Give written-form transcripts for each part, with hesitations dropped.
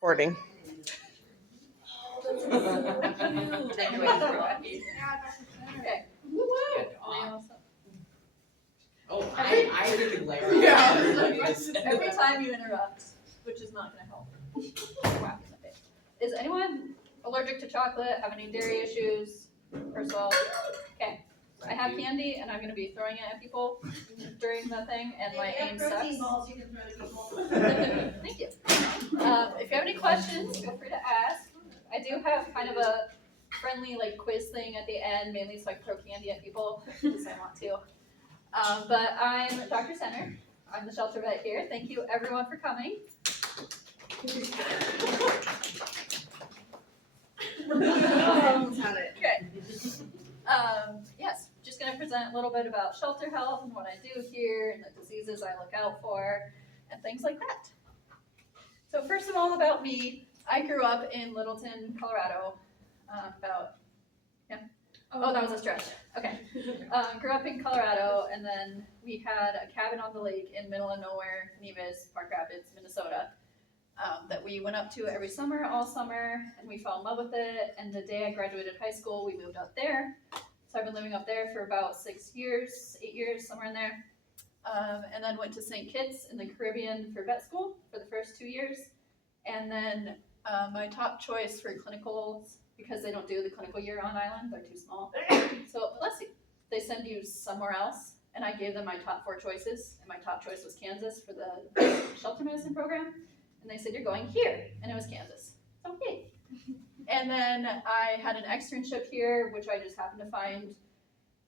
Recording. Okay. Oh, I hear the glare. Every time you interrupt, which is not going to help. Wow. Okay. Is anyone allergic to chocolate? Have any dairy issues? First of all, okay. I have candy, and I'm going to be throwing it at people during the thing, and my aim sucks. Balls you can throw to people. Thank you. If you have any questions, feel free to ask. I do have kind of a friendly quiz thing at the end, mainly so I can throw candy at people because I want to. But I'm Dr. Center. I'm the shelter vet here. Thank you everyone for coming. Okay. Yes, just going to present a little bit about shelter health and what I do here and the diseases I look out for and things like that. So first of all, about me, I grew up in Littleton, Colorado. Oh, that was a stretch. Okay. Grew up in Colorado, and then we had a cabin on the lake in middle of nowhere, Nevis, Park Rapids, Minnesota, that we went up to every summer, all summer, and we fell in love with it. And the day I graduated high school, we moved up there. So I've been living up there for about 6 years, 8 years, somewhere in there. And then went to St. Kitts in the Caribbean for vet school for the first 2 years. And then my top choice for clinicals, because they don't do the clinical year on island, they're too small. So bless you, they send you somewhere else. And I gave them my top 4 choices. And my top choice was Kansas for the shelter medicine program. And they said, you're going here. And it was Kansas. So yay. And then I had an externship here, which I just happened to find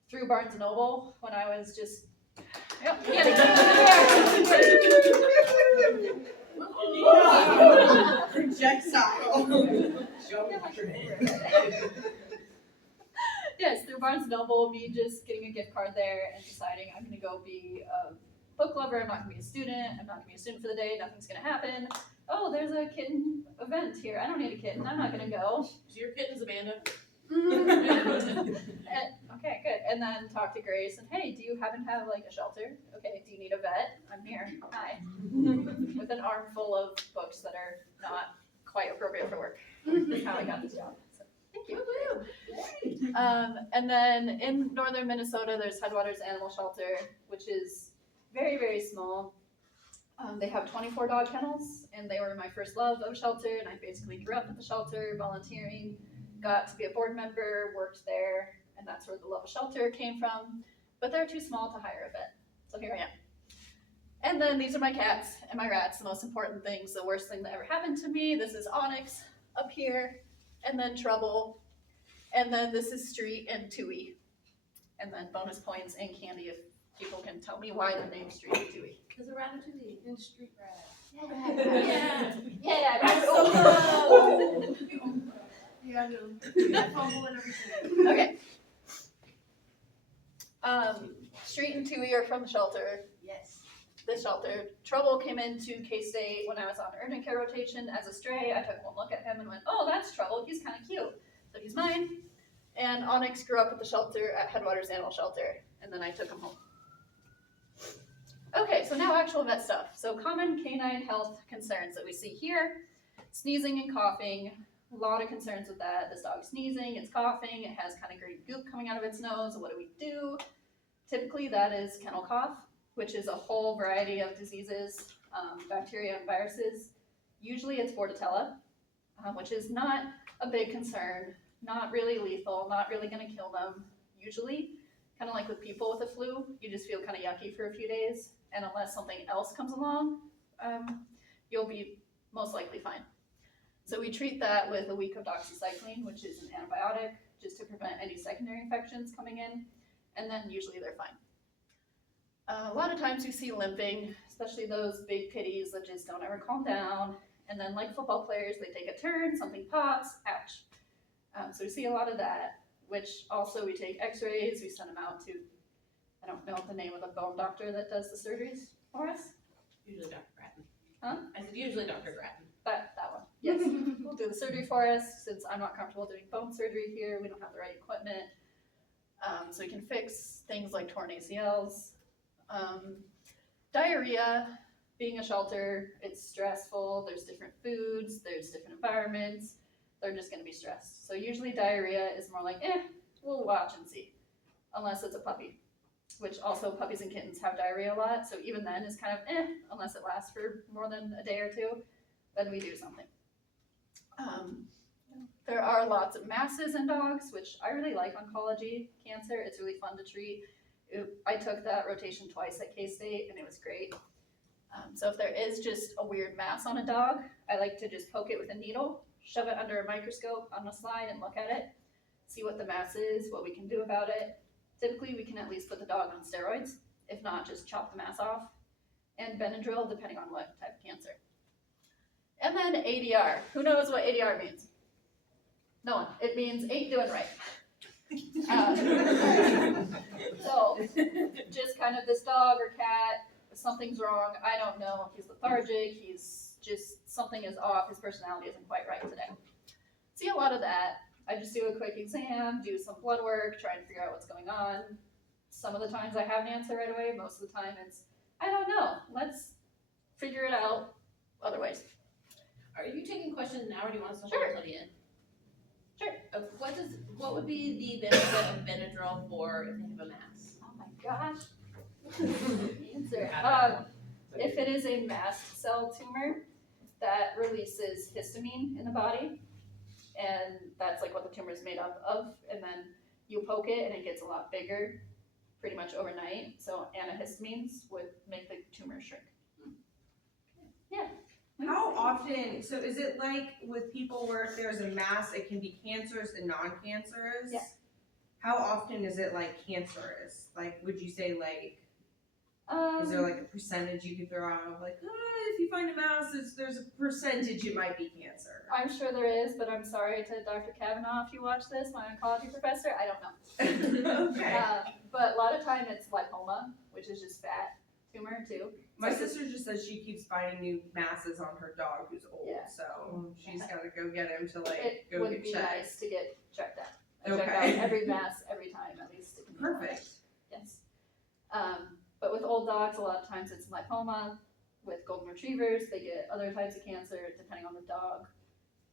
through Barnes & Noble when I was just, Projectile. Yes, through Barnes & Noble, me just getting a gift card there and deciding I'm going to go be a book lover. I'm not going to be a student. I'm not going to be a student for the day. Nothing's going to happen. Oh, there's a kitten event here. I don't need a kitten. I'm not going to go. So your kitten's Amanda. Okay, good. And then talk to Grace and, hey, do you happen to have a shelter? Okay, do you need a vet? I'm here. Hi. With an armful of books that are not quite appropriate for work. That's how I got this job. So, thank you. And then in northern Minnesota, there's Headwaters Animal Shelter, which is very, very small. They have 24 dog kennels, and they were my first love of shelter, and I basically grew up at the shelter, volunteering, got to be a board member, worked there, and that's where the love of shelter came from. But they're too small to hire a vet, so here I am. And then these are my cats and my rats, the most important things, the worst thing that ever happened to me. This is Onyx up here, and then Trouble, and then this is Street and Tui. And then bonus points and candy if people can tell me why they're named Street and Tui. Because a ratatouille and street rat. Yeah, That's so cool. Yeah, I know. I fumble and everything. Okay. Street and Tui are from the shelter. Yes. The shelter. Trouble came into K-State when I was on urgent care rotation as a stray. I took one look at him and went, oh, that's Trouble. He's kind of cute. So he's mine. And Onyx grew up at the shelter at Headwaters Animal Shelter. And then I took him home. Okay, so now actual vet stuff. So common canine health concerns that we see here. Sneezing and coughing. A lot of concerns with that. This dog's sneezing, it's coughing, it has kind of green goop coming out of its nose. What do we do? Typically that is kennel cough, which is a whole variety of diseases, bacteria and viruses. Usually it's Bordetella, which is not a big concern, not really lethal, not really going to kill them. Usually, kind of like with people with the flu, you just feel kind of yucky for a few days, and unless something else comes along, you'll be most likely fine. So we treat that with a week of doxycycline, which is an antibiotic, just to prevent any secondary infections coming in, and then usually they're fine. A lot of times you see limping, especially those big kitties that just don't ever calm down, and then like football players, they take a turn, something pops, ouch. So we see a lot of that, which also we take x-rays, we send them out to, I don't know the name of the bone doctor that does the surgeries for us. Usually Dr. Grattan. Huh? I said usually Dr. Grattan. That one, yes. We'll do the surgery for us. Since I'm not comfortable doing bone surgery here, we don't have the right equipment. So we can fix things like torn ACLs. Diarrhea being a shelter, it's stressful, there's different foods, there's different environments, they're just gonna be stressed. So usually diarrhea is more like, we'll watch and see, unless it's a puppy, which also puppies and kittens have diarrhea a lot, so even then it's kind of unless it lasts for more than a day or two, then we do something. There are lots of masses in dogs, which I really like oncology cancer. It's really fun to treat. I took that rotation twice at K-State and it was great. So if there is just a weird mass on a dog, I like to just poke it with a needle, shove it under a microscope on a slide and look at it, see what the mass is, what we can do about it. Typically we can at least put the dog on steroids, if not just chop the mass off, and Benadryl depending on what type of cancer. And then ADR. Who knows what ADR means? No one. It means ain't doing right. So, just kind of this dog or cat, something's wrong, I don't know, he's lethargic, he's just, something is off, his personality isn't quite right today. See a lot of that. I just do a quick exam, do some blood work, try and figure out what's going on. Some of the times I have an answer right away, most of the time it's, I don't know, let's figure it out other ways. Are you taking questions now, or do you want us to hold Sure. until the end? Sure. What would be the benefit of Benadryl for if they have a mass? Oh my gosh. Answer. Yeah. If it is a mast cell tumor, that releases histamine in the body, and that's like what the tumor is made up of, and then you poke it and it gets a lot bigger pretty much overnight, so antihistamines would make the tumor shrink. Yeah. How often, so is it like with people where if there's a mass, it can be cancerous and non-cancerous? Yeah. How often is it like cancerous? Like, would you say like, is there like a percentage you could throw out of like, if you find a mass, there's a percentage it might be cancer? I'm sure there is, but I'm sorry to Dr. Kavanaugh if you watch this, my oncology professor, I don't know. Okay. But a lot of time it's lipoma, which is just fat tumor too. My sister just says she keeps finding new masses on her dog who's old, Yeah. so she's gotta go get him to like It go would get be checked. nice to get checked out. I Okay. check out every mass every time at least. To confirm. Perfect. Yes. But with old dogs, a lot of times it's lipoma. With golden retrievers, they get other types of cancer depending on the dog.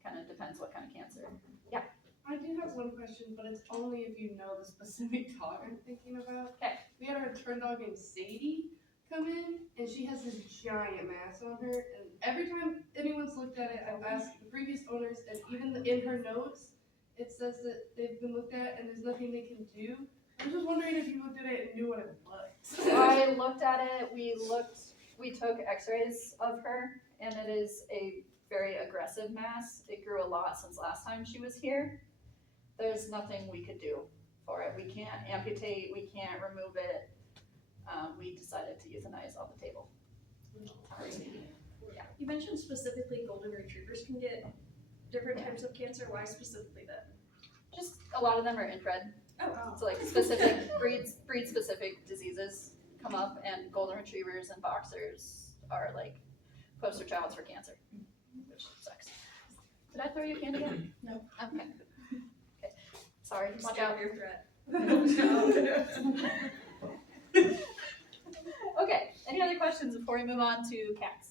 Kind of depends what kind of cancer. Yeah. I do have one question, but it's only if you know the specific dog I'm thinking about. Okay. We had our return dog named Sadie come in, and she has this giant mass on her, and every time anyone's looked at it, I've asked the previous owners, and even in her notes, it says that they've been looked at and there's nothing they can do. I'm just wondering if you looked at it and knew what it was. I looked at it, we took x-rays of her, and it is a very aggressive mass. It grew a lot since last time she was here. There's nothing we could do for it. We can't amputate, we can't remove it. We decided to euthanize off the table. You mentioned specifically golden retrievers can get different types of cancer. Why specifically that? Just, a lot of them are inbred. Oh, So like specific, breed specific diseases come up, and golden retrievers and boxers are like poster childs for cancer, which sucks. Did I throw you a candy gun? No. Okay. Okay. Sorry, watch out. your threat. Okay, any other questions before we move on to cats?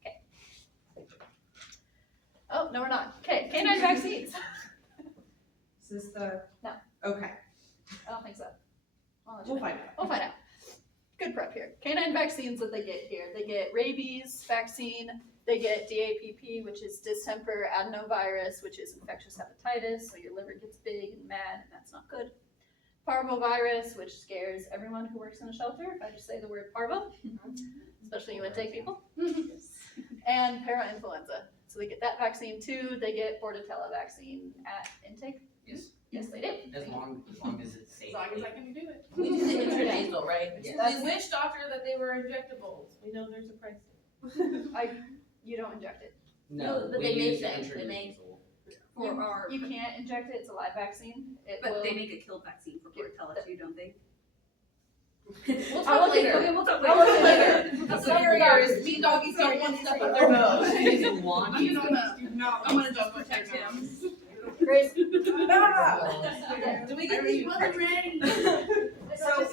Okay. Oh, no, we're not. Okay, canine vaccines. Is this the? No. Okay, I don't think so. I'll let you we'll know. find out. We'll find out. Good prep here. Canine vaccines that they get here. They get rabies vaccine, they get DAPP, which is distemper adenovirus, which is infectious hepatitis, so your liver gets big and mad, and that's not good. Parvovirus, which scares everyone who works in a shelter, if I just say the word parvo, especially you intake people. And parainfluenza. So they get that vaccine too. They get Bordetella vaccine at intake. Yes. Yes, they do. As long as it's safe. As long as I can do it. We do the intranasal, right? That's- We wish, doctor, that they were injectables. We know there's a price. You don't inject it. No, but we they make use the them. They make- intranasal. For our, You can't inject it. It's a live vaccine. It But will. they make a kill vaccine for Bordetella too, don't they? We'll I'll talk look later. Okay, we'll talk I'll look later. later. That's Some what area is. doctors- Me doggies don't want stuff up their nose. You want You to? don't know. No, I'm gonna just protect him. Grace. Do we get these ones ready? So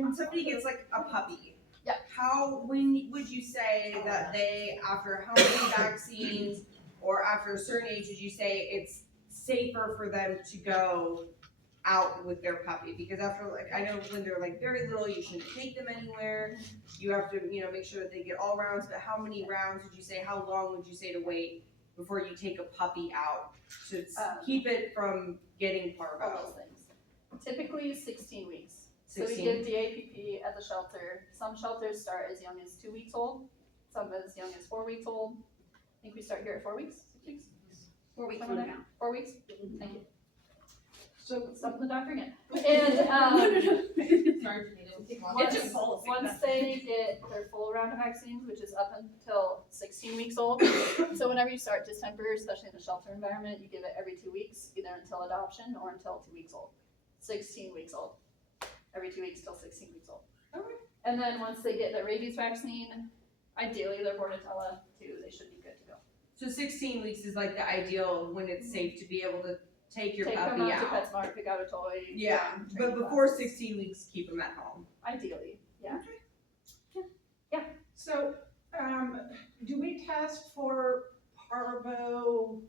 when somebody gets like a puppy, Yeah. When would you say that they, after how many vaccines or after a certain age, would you say it's safer for them to go out with their puppy? Because after, like, I know when they're like very little, you shouldn't take them anywhere. You have to, make sure that they get all rounds, but how many rounds would you say, how long would you say to wait before you take a puppy out to keep it from getting All parvo? those things. Typically 16 weeks. So we 16. give DAPP at the shelter. Some shelters start as young as 2 weeks old, some as young as 4 weeks old. I think we start here at 4 weeks, 6 weeks, 4 weeks Somewhere from there. now. 4 weeks. Thank you. So, Stop the doctor again. And Sorry, Janita, we take long. once, It's a policy. once they get their full round of vaccines, which is up until 16 weeks old. So whenever you start distemper, especially in a shelter environment, you give it every 2 weeks, either until adoption or until 2 weeks old. 16 weeks old. Every 2 weeks till 16 weeks old. Okay. And then once they get their rabies vaccine, ideally their Bordetella too, they should be good to go. So 16 weeks is like the ideal when it's safe to be able to take your Take them puppy out to out. PetSmart, pick out a toy. Yeah, train but before classes. 16 weeks, keep them at home. Ideally, yeah. so, do we test for parvo,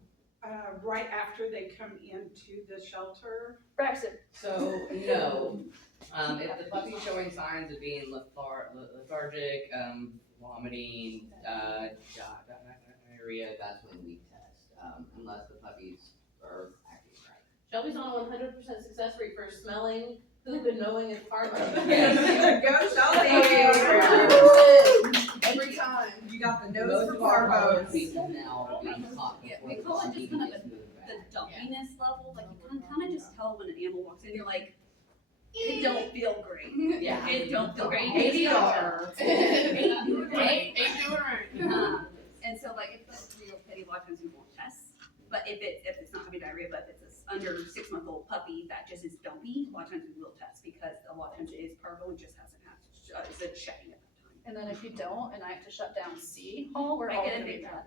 right after they come into the shelter? Braxton, So, no, if the puppy's showing signs of being lethargic, vomiting, diarrhea, that's when we test, unless the puppies are acting right. Shelby's on a 100% success rate for smelling poop and knowing it's parvo. Go Shelby! Every time. You got the nose Most for of our parvos. puppies now are being caught Yeah, before we the call it puppy just kind of gets moved The back. dumpiness level, like you can kind of just tell when an animal walks in, you're like, it don't feel great. Yeah. It don't feel great. ADR. Ain't doing right. Ain't doing right. And so like if it's real petty, a lot of times we won't test. But if it's not having diarrhea, but if it's an under 6-month-old puppy that just is dumpy, a lot of times we will test because a lot of times it is parvo and just hasn't had is it shedding at that time. and then if you don't, and I have to shut down C hall, we're I all get gonna it, be mad.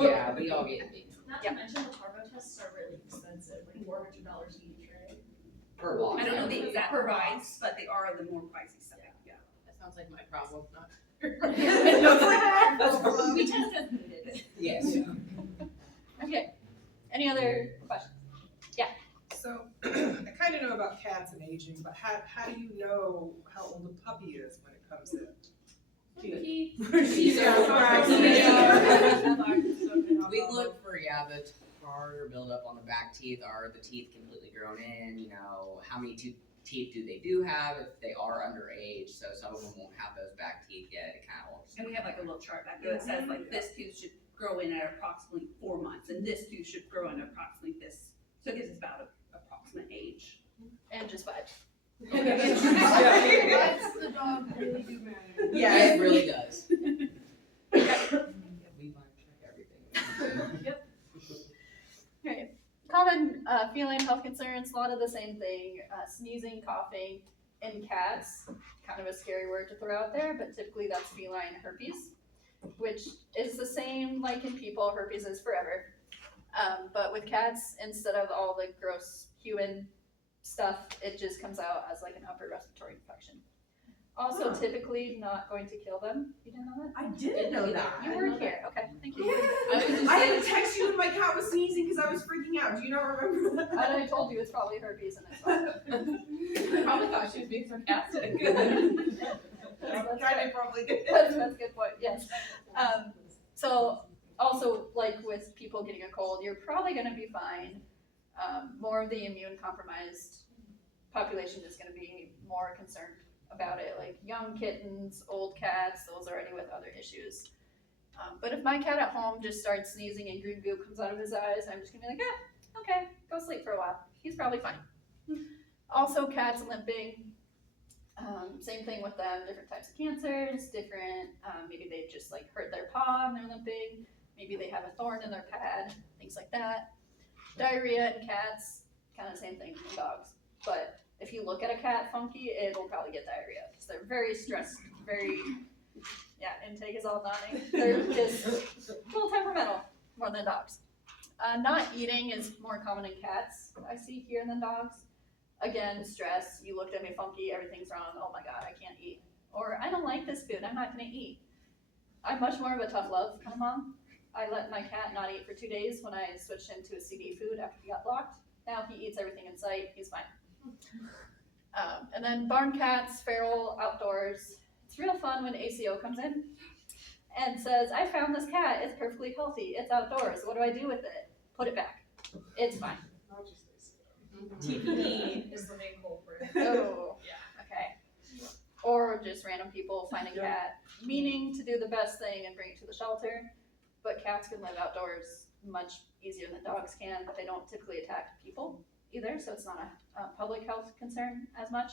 Yeah, we all get big Not to mention the parvo tests are really expensive, like $400 each, right? per box. I don't know the exact price, but they are the more pricey stuff. Yeah. That sounds like my problem, not. We test as needed. Yes. Okay, any other questions? So, I kind of know about cats and aging, but how do you know how old a puppy is when it comes in? We look for, the tartar buildup on the back teeth. Are the teeth completely grown in? How many teeth do they have if they are underage? So some of them won't have those back teeth yet. It kind of looks. And we have like a little chart back there that says like this tooth should grow in at approximately 4 months and this tooth should grow in approximately this. So it gives us about an approximate age. And just vibes. That's the dog really do matter. Yeah. It really does. We mind check everything. Okay, common feline health concerns, a lot of the same thing, sneezing, coughing in cats, kind of a scary word to throw out there, but typically that's feline herpes, which is the same like in people, herpes is forever. But with cats, instead of all the gross human stuff, it just comes out as like an upper respiratory infection. Also, typically not going to kill them. You didn't know that? I didn't know that. You weren't here. Okay, thank you. I had to text you when my cat was sneezing because I was freaking out. Do you not remember that? And I told you it's probably herpes and it's not. I probably thought she was being sarcastic. I probably did. That's a good point, yes. So also like with people getting a cold, you're probably gonna be fine. More of the immune compromised population is gonna be more concerned about it, like young kittens, old cats, those already with other issues. But if my cat at home just starts sneezing and green goop comes out of his eyes, I'm just gonna be like, okay, go sleep for a while. He's probably fine. Also cats limping, same thing with them, different types of cancers, different, maybe they just like hurt their paw and they're limping, maybe they have a thorn in their pad, things like that. Diarrhea in cats, kind of same thing in dogs. But if you look at a cat funky, it'll probably get diarrhea because they're very stressed, very, intake is all nodding. They're just a little temperamental more than dogs. Not eating is more common in cats, I see here than dogs. Again, stress, you looked at me funky, everything's wrong, oh my god, I can't eat. or I don't like this food, I'm not gonna eat. I'm much more of a tough love kind of mom. I let my cat not eat for 2 days when I switched him to a CD food after he got locked. Now he eats everything in sight, he's fine. And then barn cats, feral, outdoors. It's real fun when ACO comes in and says, I found this cat, it's perfectly healthy, it's outdoors, what do I do with it? Put it back. It's fine. Not just this. TPD is the main culprit. Oh, okay. Or just random people find a cat, meaning to do the best thing and bring it to the shelter. But cats can live outdoors much easier than dogs can, but they don't typically attack people either, so it's not a public health concern as much.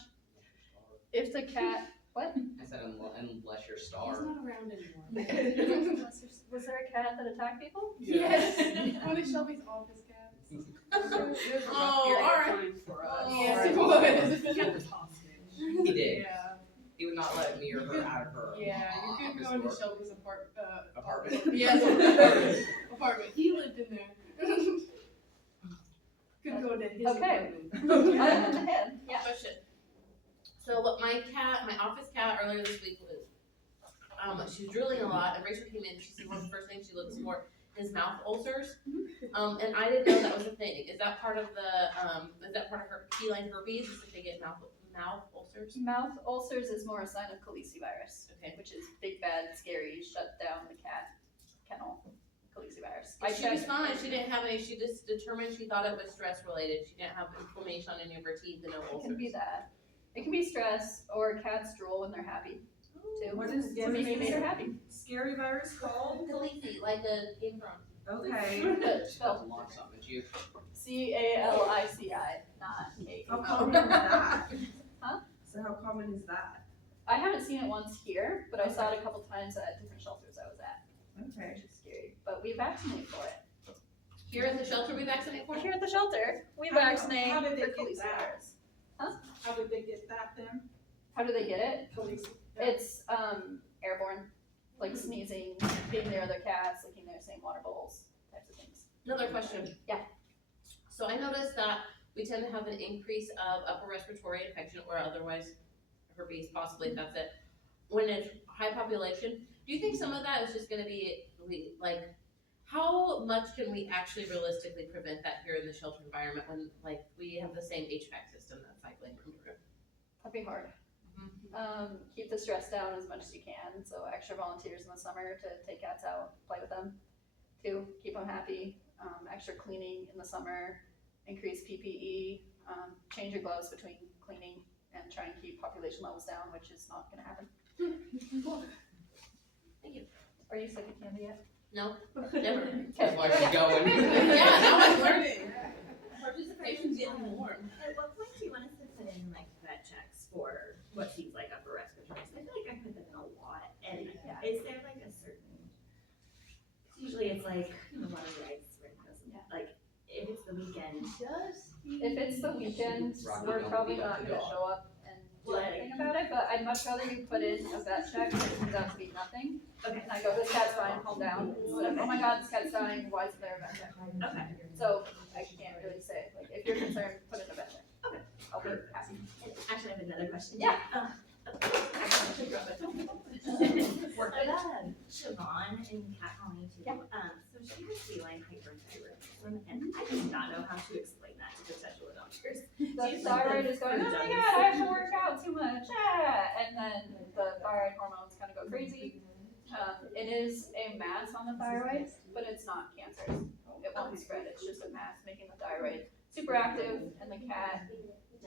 If the cat, what? I said unless you're He's starved. not around anymore. Was there a cat that attacked people? Yes, one of Shelby's office cats. There's a rough Oh, period alright. of time for us. Yes, it was. He kept us hostage. He did. Yeah, He would not let me or her out of her yeah, you could office go into door. Shelby's Apartment. Yes, apartment, he lived in there. Could go to his Okay. apartment. Other than him, yeah. Question. So what my office cat earlier this week was, she was drooling a lot, and Rachel came in, she said one of the first things she looks for is mouth ulcers. And I didn't know that was a thing. Is that part of her feline herpes, is if they get mouth ulcers? Mouth ulcers is more a sign of calicivirus, Okay. which is big, bad, scary, shut down the cat kennel calicivirus. She was checked- fine, she didn't have any, she just determined she thought it was stress related, she didn't have inflammation on any of her teeth and no It ulcers. can be that. It can be stress, or cats drool when they're happy, too. What is To make her happy. scary virus called? Calici, like a Game of Thrones. Okay. But Spelled spelled launch something at you. CALICI, not K. How common is that? Huh? So how common is that? I haven't seen it once here, but I saw it a couple times at different shelters I was at, Okay. which is scary. But we vaccinate for it. Here at the shelter, we vaccinate for We're it? here at the shelter, we How vaccinate did they for get that? calicivirus. How did they get that then? How do they get it? Police. It's airborne, like sneezing, being near other cats, licking their same water bowls, types of things. Another question. Yeah. So I noticed that we tend to have an increase of upper respiratory infection or otherwise herpes, possibly if that's it, when it's high population. Do you think some of that is just gonna be, how much can we actually realistically prevent that here in the shelter environment when, we have the same HVAC system that's cycling room to room? That'd be hard. Keep the stress down as much as you can, so extra volunteers in the summer to take cats out, play with them. 2, keep them happy, extra cleaning in the summer, increase PPE, change your gloves between cleaning and try and keep population levels down, which is not gonna happen. Thank you. Are you sick of candy yet? No, never. Okay. That's why she's going. Yeah, now I'm learning. Participation's getting warm. At what point do you want us to put in like vet checks for what seems like upper respiratory? I feel like I put them in a lot, and is there like a certain? Usually it's like a lot of rights where it doesn't like if it's the weekend. If it's the weekend, Rocky we're Mountain probably beat up not the gonna dog. show up and do Like- anything about it, but I'd much rather you put in a vet check that turns out to be nothing. Okay. And I go, this cat's fine, calm down, instead of, oh my god, this cat's dying, why isn't there a vet check? Okay. So I can't really say, like, if you're concerned, put in a vet check. Okay. I'll be happy. Actually, I have another question. Yeah. Work it up. Siobhan in Cat Colony too. Yeah. So she has feline hyperthyroidism, and I do not know how to explain that to potential adopters. The thyroid is going, oh my god, I have to work out too much, and then the thyroid hormones kind of go crazy. It is a mass on the thyroid, but it's not cancerous. It won't spread, it's just a mass making the thyroid super active, and the cat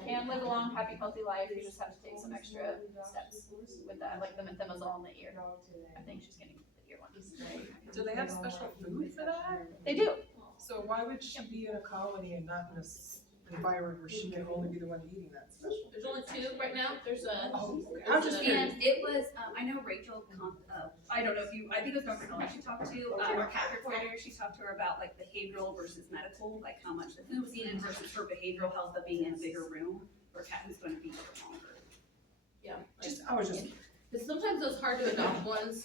can live a long, happy, healthy life. You just have to take some extra steps with that, like the methimazole in the ear. I think she's getting the ear one. Do they have special food for that? They do. So why would she be in a colony and not in a environment where she can only be the one eating that special? There's only 2 right now, there's a. Oh, okay. I'm just curious. And it was, I know Rachel, I don't know if you, I think it was Dr. Cullen she talked to, our cat reporter, she talked to her about like behavioral versus medical, like how much the food was eaten versus her behavioral health of being in a bigger room for a cat who's gonna be there longer. Yeah. I was just, Because sometimes those hard to adopt ones,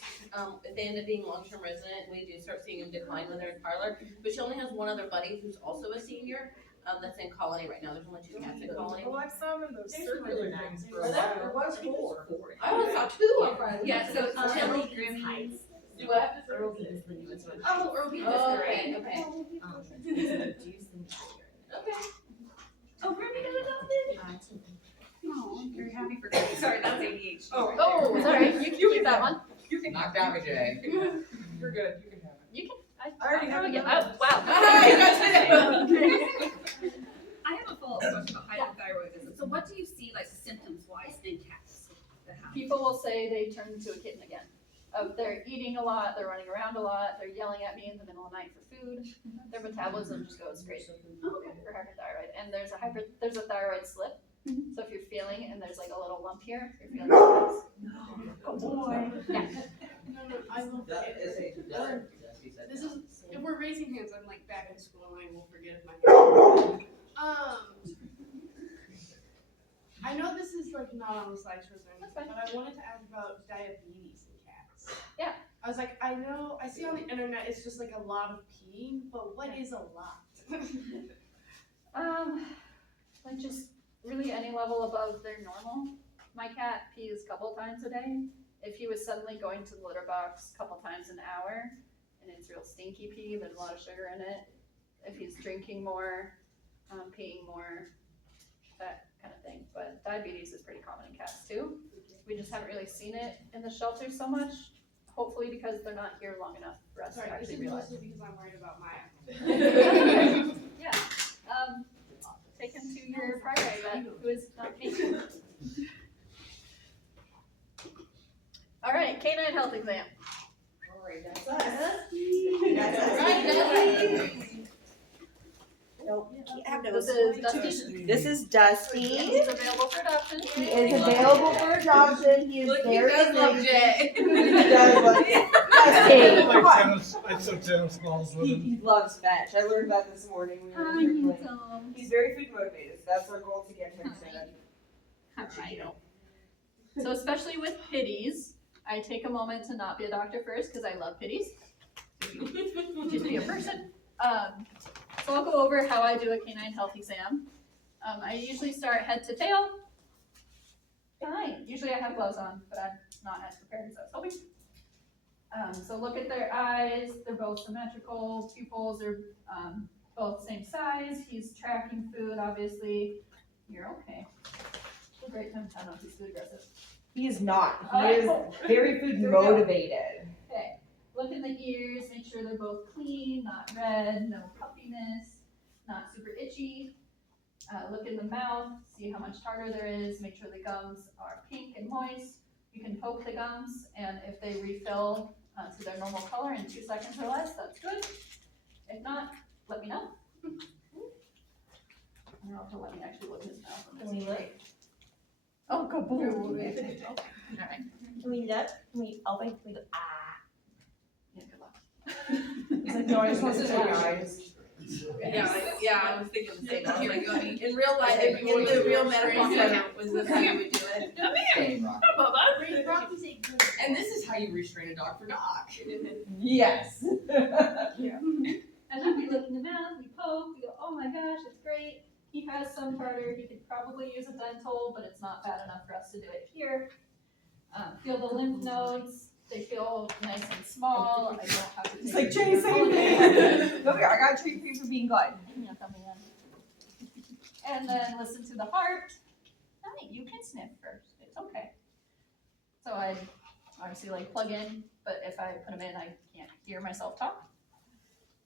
if they end up being long-term resident, we do start seeing them decline when they're in parlor. But she only has one other buddy who's also a senior, that's in Colony right now, there's only 2 cats in Colony. Well, I saw them in those There's circular more than things that. for a Are there? while. There was 4. I only saw 2 on Friday. Yeah, so Tilly Grimmy. Grimmy Heights. Do what? Earl Beat is the newest one. Oh, Earl Beat is Oh, great, okay. Juice and Tiger. Okay. Oh, Grimmy got adopted? Oh, I'm very happy for Grimmy. Sorry, that was ADHD. Oh, right Oh, there. sorry, you can keep that one. You can Knocked out me, Jay. You're good. You can have it. You can, I already have it. another. Oh, wow. I have a follow-up question about hypothyroidism. So what do you see like symptoms-wise in cats that happen? People will say they turn into a kitten again. They're eating a lot, they're running around a lot, they're yelling at me in the middle of the night for food. Their metabolism just goes crazy for hyperthyroid. And there's a thyroid slip. So if you're feeling and there's like a little lump here, you're feeling oh boy. Yeah. No, I will forget. This is, if we're raising hands, I'm like back in school and I will forget if my hands. I know this is like not on the slides for anything, That's fine. but I wanted to ask about diabetes in cats. Yeah. I was like, I know, I see on the internet it's just like a lot of peeing, but what is a lot? Like just really any level above their normal. My cat pees a couple times a day. If he was suddenly going to the litter box a couple times an hour, and it's real stinky pee, there's a lot of sugar in it. If he's drinking more, peeing more, that kind of thing. But diabetes is pretty common in cats too. We just haven't really seen it in the shelter so much. Hopefully because they're not here long enough for us Sorry, to this actually is realize. mostly because I'm worried about my. Yeah. Take him to your primary vet who is not me. All right, canine health exam. This is Dusty. This is Dusty. He's available for adoption. He is available for adoption. He is very lazy. Jay. He does love Dusty. Come on. I took tennis balls with him. He loves fetch. I learned that this morning. We were here playing. He's very food motivated. That's our goal to get him to. So especially with pitties, I take a moment to not be a doctor first because I love pitties. Just be a person. So I'll go over how I do a canine health exam. I usually start head to tail. Fine. Usually I have gloves on, but I'm not as prepared as I was hoping. So look at their eyes. They're both symmetrical. Pupils are both same size. He's tracking food, obviously. You're okay. It's a great time. I don't know if he's food aggressive. He is not. He All right, is cool. very food Here we go. motivated. Okay. Look in the ears. Make sure they're both clean, not red, no puffiness, not super itchy. Look in the mouth. See how much tartar there is. Make sure the gums are pink and moist. You can poke the gums, and if they refill to their normal color in 2 seconds or less, that's good. If not, let me know. I don't know if he'll let me actually look in his mouth. Can we look? Oh, good boy. Alright. Can we look? Can we open? Can we look? Yeah, good luck. He's like, no, I just want to tell you guys. Yeah, I was thinking the same. I was like, in real life, if you get the real medical center, was this how you would do it? And this is how you restrain a dog for dog. Yes. And then we look in the mouth, we poke, we go, oh my gosh, it's great. He has some tartar, he could probably use a dental, but it's not bad enough for us to do it here. Feel the lymph nodes, they feel nice and small, I don't have to. It's take like, Jay, save me. Come here, I got a treat for you for being good. Yeah, come in. And then listen to the heart. Honey, you can sniff first, it's okay. So I obviously like plug in, but if I put them in, I can't hear myself talk.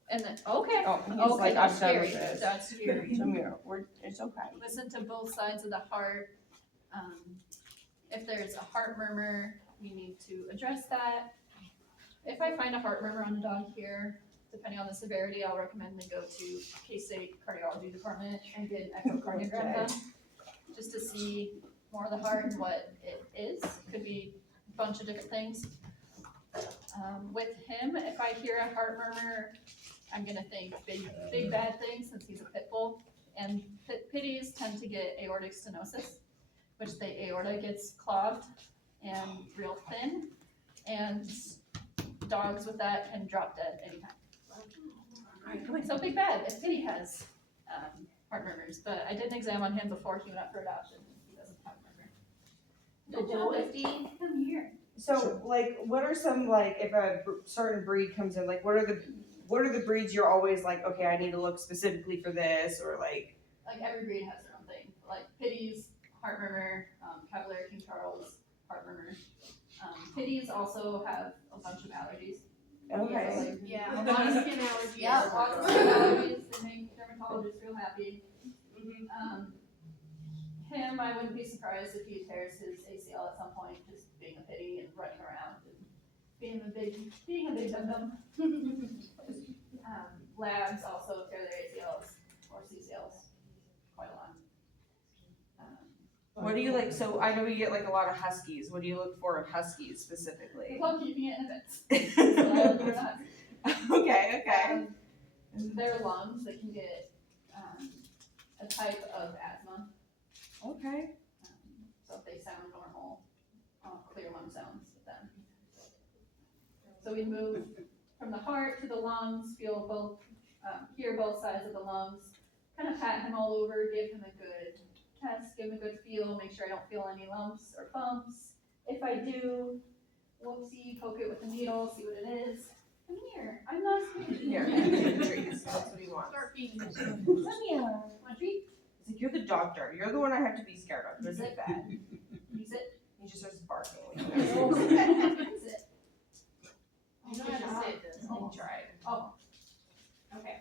And then, okay. Oh, he's Okay, like, that's I'm done scary. with this. That's scary. Come here, it's okay. Listen to both sides of the heart. If there's a heart murmur, we need to address that. If I find a heart murmur on the dog here, depending on the severity, I'll recommend they go to K-State Cardiology Department and get an echocardiogram done, just to see more of the heart and what it is. Could be a bunch of different things. With him, if I hear a heart murmur, I'm gonna think big bad things since he's a pit bull. And pitties tend to get aortic stenosis, which the aorta gets clogged and real thin. And dogs with that can drop dead anytime. So big bad if pitty has heart murmurs, but I did an exam on him before he went up for adoption. He doesn't have a murmur. Good job, Misty. Come here. So, like, what are some, like, if a certain breed comes in, like, what are the breeds you're always like, okay, I need to look specifically for this, or like, Every breed has their own thing. Like pitties, heart murmur, Cavalier King Charles, heart murmur. Pitties also have a bunch of allergies. okay. Yeah, a lot of skin allergies. Yeah, lots of skin allergies. They make dermatologists real happy. Him, I wouldn't be surprised if he tears his ACL at some point, just being a pitty and running around and being a big dum dum. Labs also tear their ACLs or CCLs quite a lot. What do you like? So I know you get like a lot of huskies. What do you look for in huskies specifically? Well, keeping it in events. So I look for that. Okay, okay. Their lungs, they can get a type of asthma. Okay. So if they sound normal, clear lung sounds with them. So we move from the heart to the lungs, feel both, hear both sides of the lungs, kind of pat him all over, give him a good test, give him a good feel, make sure I don't feel any lumps or bumps. If I do, whoopsie, poke it with a needle, see what it is. Come here, I'm not scared. Here, give the treats. That's what he wants. Start feeding him. Come here, want a treat? He's like, you're the doctor. You're the one I have to be scared of. This is bad. Use it. He just starts barking. Use it. You know how to say this. He tried. Oh, okay.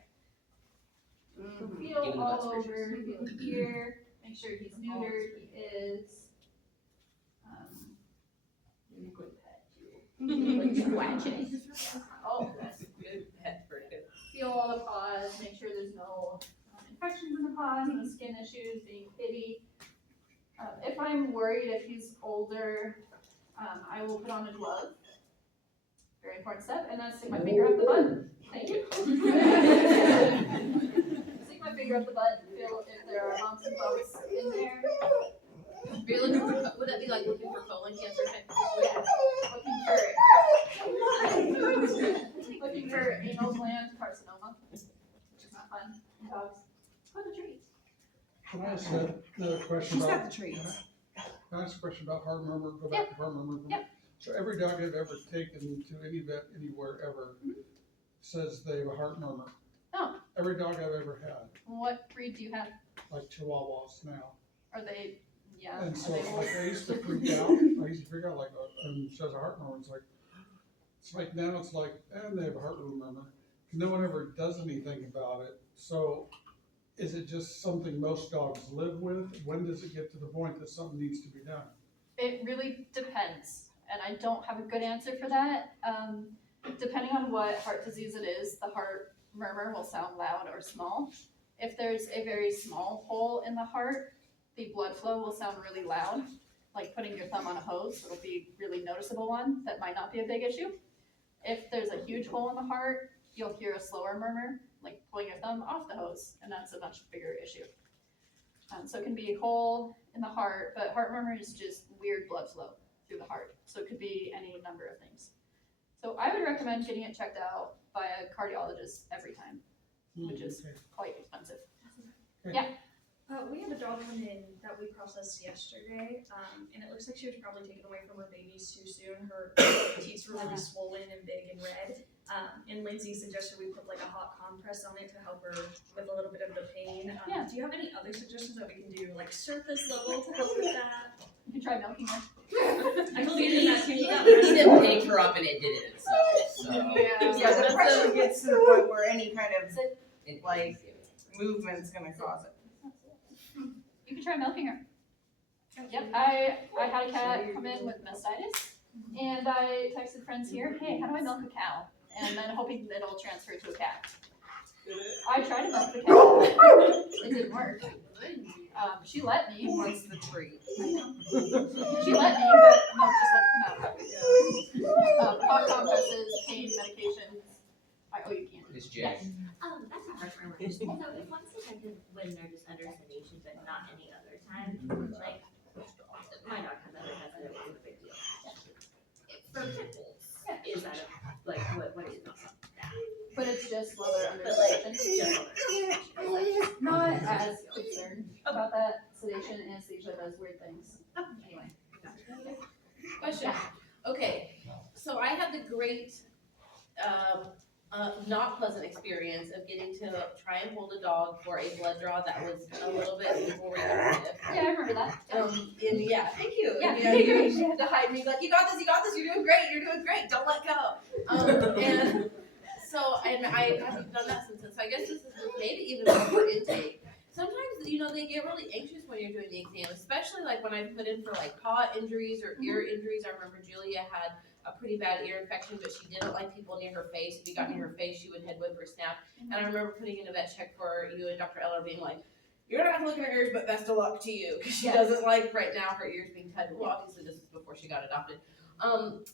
So Give feel him all blood over, feel here, make sure he's neutered, he is. Really good pet, Watching. Oh, That's a good pet for him. feel all the paws, make sure there's no infections in the paws, no skin issues, being pitty. If I'm worried if he's older, I will put on a glove. Very important step, and then stick my finger up the butt. Thank you. Stick my finger up the butt and feel if there are lumps and bumps in there. Are you looking for, would that be like looking for colon cancer type of situation? Looking for anal gland carcinoma, which is not fun in dogs. What a treat. Can I ask another question She's about? got the treats. Can I ask a question about heart murmur? Go back to heart murmur. Yep. So every dog I've ever taken to any vet anywhere ever says they have a heart murmur. Oh. Every dog I've ever had, What breed do you have? like Chihuahuas now. Are they, yeah, And are so they like old? I used to freak out. I used to freak out like, she has a heart murmur. It's like now it's like, and they have a heart murmur. No one ever does anything about it. So is it just something most dogs live with? When does it get to the point that something needs to be done? It really depends, and I don't have a good answer for that. Depending on what heart disease it is, the heart murmur will sound loud or small. If there's a very small hole in the heart, the blood flow will sound really loud, like putting your thumb on a hose. It'll be a really noticeable one that might not be a big issue. If there's a huge hole in the heart, you'll hear a slower murmur, like pulling your thumb off the hose, and that's a much bigger issue. So it can be a hole in the heart, but heart murmur is just weird blood flow through the heart. So it could be any number of things. So I would recommend getting it checked out by a cardiologist every time, which is Okay. quite expensive. We had a dog come in that we processed yesterday, and it looks like she was probably taken away from her babies too soon. Her teeth were really swollen and big and red. And Lindsay suggested we put like a hot compress on it to help her with a little bit of the pain. Yeah. Do you have any other suggestions that we can do, like surface level to help with that? You can try milking her. I told you to do that too. You got He ready. didn't pick her up and it did it itself, so. Yeah, the pressure gets to the point where any kind of like movement's gonna cause it. You can try milking her. Yep, I had a cat come in with mastitis, and I texted friends here, hey, how do I milk a cow? And then hoping that it'll transfer to a cat. I tried to milk the cow. It didn't work. She let me. Who wants the treat? She let me, but milk just wouldn't come out. Hot compresses, pain medications. I owe you candy. It's Jay. Yes. That's not heart murmur. So if one's affected when they're just under sedation, but not any other time, like, my dog has other pets that it's a big deal. For pit bulls, is that like, what is it? but it's just while they're under But like, sedation. just Not as concerned about that. Sedation, anesthesia does weird things. Anyway. Question, okay, so I had the great, not pleasant experience of getting to try and hold a dog for a blood draw that was a little bit more reactive. Yeah, I remember that. And yeah, thank you. Yeah, And, you had to hide me. like, you got this, you're doing great, don't let go. And so, and I haven't done that since then, so I guess this is maybe even more for intake. Sometimes, they get really anxious when you're doing the exam, especially like when I put in for like paw injuries or ear injuries. I remember Julia had a pretty bad ear infection, but she didn't like people near her face. If you got near her face, she would head whip or snap. And I remember putting in a vet check for you and Dr. Eller being like, you're gonna have to look at her ears, but best of luck to you, because she doesn't like right now her ears being touched. Well, obviously this is before she got adopted.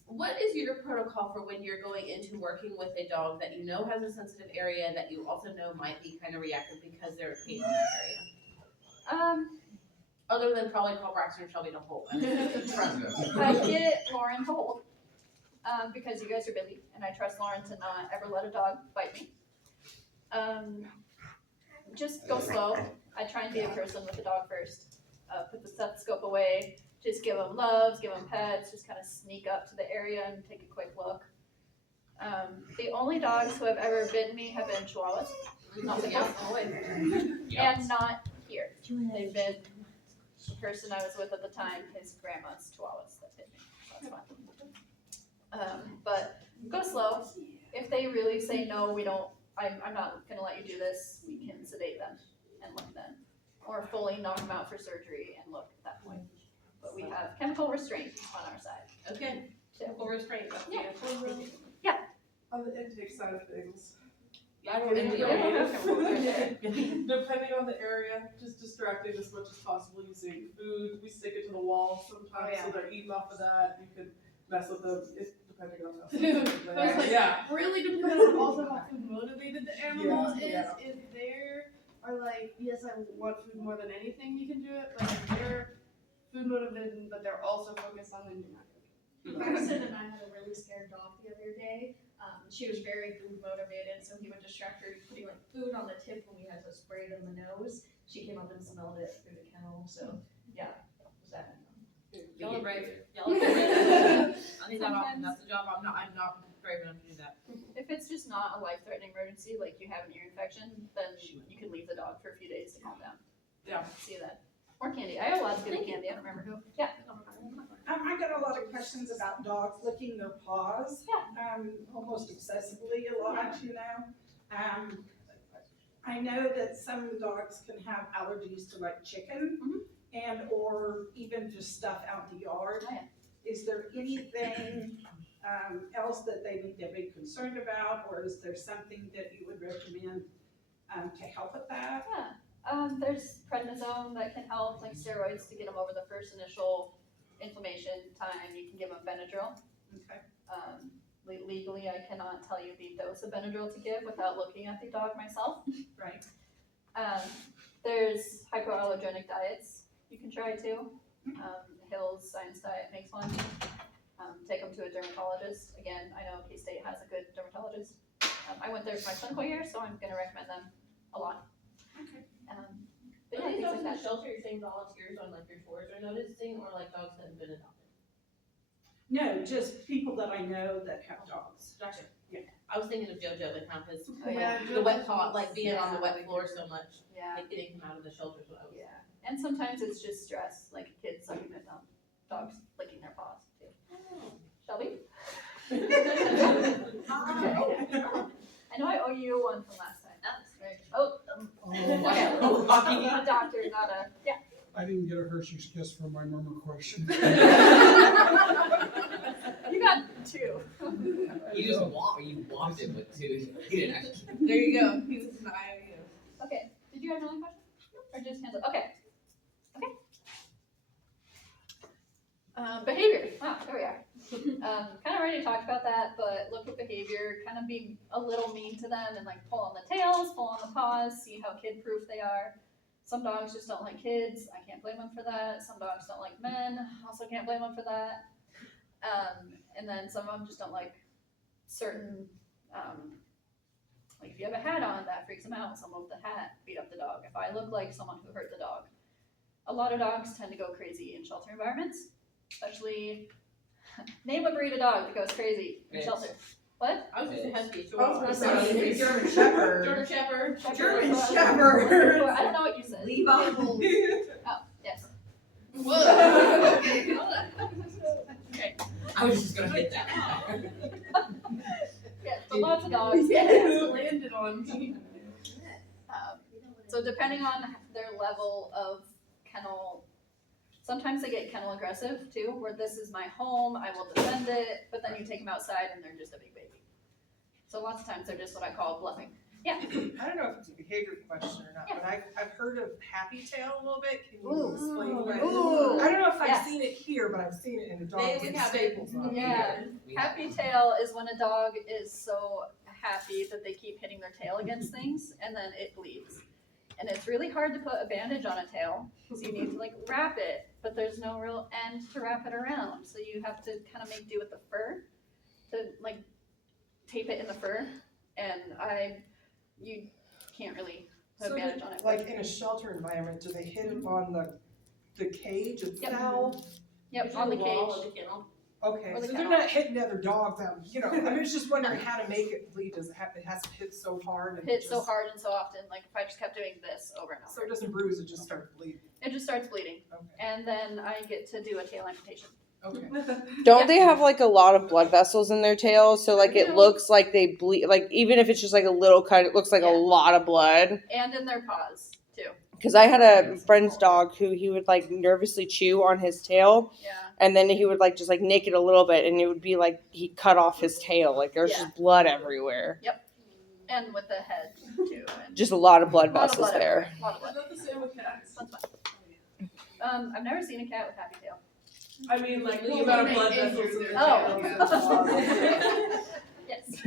What is your protocol for when you're going into working with a dog that you know has a sensitive area that you also know might be kind of reactive because they're a pain on that area? Other than probably call Braxton or Shelby to hold them. I get Lauren to hold, because you guys are busy, and I trust Lauren to not ever let a dog bite me. Just go slow. I try and be a person with the dog first. Put the stethoscope away. Just give them loves, give them pets, just kind of sneak up to the area and take a quick look. The only dogs who have ever bitten me have been Chihuahuas, nothing else, and not here. They've been the person I was with at the time, his grandma's Chihuahuas that bit me, so that's fine. But go slow. If they really say no, I'm not gonna let you do this, we can sedate them and look then. Or fully knock them out for surgery and look at that point. But we have chemical restraint on our side. Okay, typical restraint. Yeah. On the intake side of things, Yeah, I don't know. depending on the area, just distracting as much as possible using food. We stick it to the wall sometimes, so they're eating off of that. You can mess with them, depending on how. sensitive they are. Yeah. Really depends on also how food motivated the animal is. Yeah. If they are like, yes, I want food more than anything, you can do it. But if they're food motivated, but they're also focused on, then you're not gonna. Braxton and I had a really scared dog the other day. She was very food motivated, so he would distract her putting like food on the tip when we had to spray it in the nose. She came up and smelled it through the kennel, so yeah, it was that. Y'all are brave. Y'all are brave. I need that often. That's the job. I'm not brave enough to do that. If it's just not a life-threatening emergency, like you have an ear infection, then you can leave the dog for a few days to calm down. Yeah. See you then. Or candy. I have lots of good candy. I don't remember who. Yeah. I get a lot of questions about dogs licking their paws. Almost obsessively a lot, I know that some dogs can have allergies to like chicken and or even just stuff out in the yard. Oh, yeah. Is there anything else that they need to be concerned about, or is there something that you would recommend to help with that? There's prednisone that can help, like steroids to get them over the first initial inflammation time. You can give them Benadryl. Okay. Legally, I cannot tell you the dose of Benadryl to give without looking at the dog myself. Right. There's hypoallergenic diets you can try too. Hill's Science Diet makes one. Take them to a dermatologist. Again, I know K-State has a good dermatologist. I went there for my clinical year, so I'm gonna recommend them a lot. Okay. But Are yeah, these things dogs in like the that. shelter, you're saying volunteers on like your tours are noticing, or like dogs that have been adopted? No, just people that I know that have dogs. Gotcha. Yeah. I was thinking of JoJo and how his, Oh, yeah. the wet pot, like being on the wet floor so much, Yeah. like getting him out of the shelters when I was. Yeah, and sometimes it's just stress, like a kid sucking their thumb, dogs licking their paws too. Shelby? I know I owe you one from last time. Oh, a doctor, not a, yeah. I didn't get a Hershey's Kiss for my murmur question. You got two. You walked it with two. You didn't actually. There you go. He was an IOU. Okay, did you have another question? Or just hands up? Okay. Behavior, wow, there we are. Kind of already talked about that, but look at behavior, kind of be a little mean to them and like pull on the tails, pull on the paws, see how kid-proof they are. Some dogs just don't like kids, I can't blame them for that. Some dogs don't like men, also can't blame them for that. And then some of them just don't like certain Like if you have a hat on, that freaks them out. Someone with a hat beat up the dog. If I look like someone who hurt the dog. A lot of dogs tend to go crazy in shelter environments, especially, name a breed of dog that goes crazy in Mix. shelter. What? I was just a husky, I was so. gonna say German Shepherd. Jordan Shepherd. German Shepherd. I don't know what you said. Leave off. Oh, yes. Whoa. Okay, hold on. I was just gonna hit that. Yeah, so lots of dogs. Yes, landed on me. So depending on their level of kennel, sometimes they get kennel aggressive too, where this is my home, I will defend it, but then you take them outside and they're just a big baby. So lots of times they're just what I call bluffing. I don't know if it's a behavior question or not, but I've heard of happy tail a little bit. Can you Ooh. explain what it is? Ooh. I don't know if I've Yes. seen it here, but I've seen it in the They dogs would and have it. Staples. Dog. Yeah. We have- Happy tail is when a dog is so happy that they keep hitting their tail against things and then it bleeds. And it's really hard to put a bandage on a tail, so you need to like wrap it, but there's no real end to wrap it around. So you have to kind of make do with the fur to like tape it in the fur. And you can't really put a So bandage on it. Like in a shelter environment, do they hit it on the cage itself? Yep, on the wall cage. of the kennel. Okay, Or the so they're kennel. not hitting other dogs out, I was just wondering how to make it bleed, does it have, it has to hit so hard and Hit so just- hard and so often, like if I just kept doing this over and So over. it doesn't bruise, it just starts bleeding, It just starts bleeding. okay, And then I get to do a tail amputation. okay. Don't they have like a lot of blood vessels in their tails? So like it Yeah. looks like they bleed. Like even if it's just like a little cut, it looks like Yeah. a lot of blood. And in their paws too. Because I had a friend's dog who he would like nervously chew on his tail, Yeah. and then he would like just like nick it a little bit, and it would be like he cut off his tail. Like there's Yeah. just blood everywhere. And with the head too. And Just a lot of blood a lot of vessels blood there. everywhere. A lot of blood. Is that the same with cats? That's fine. I've never seen a cat with happy tail. I mean, like, Well, the amount of they blood injured vessels in their their Oh. tail. Yes.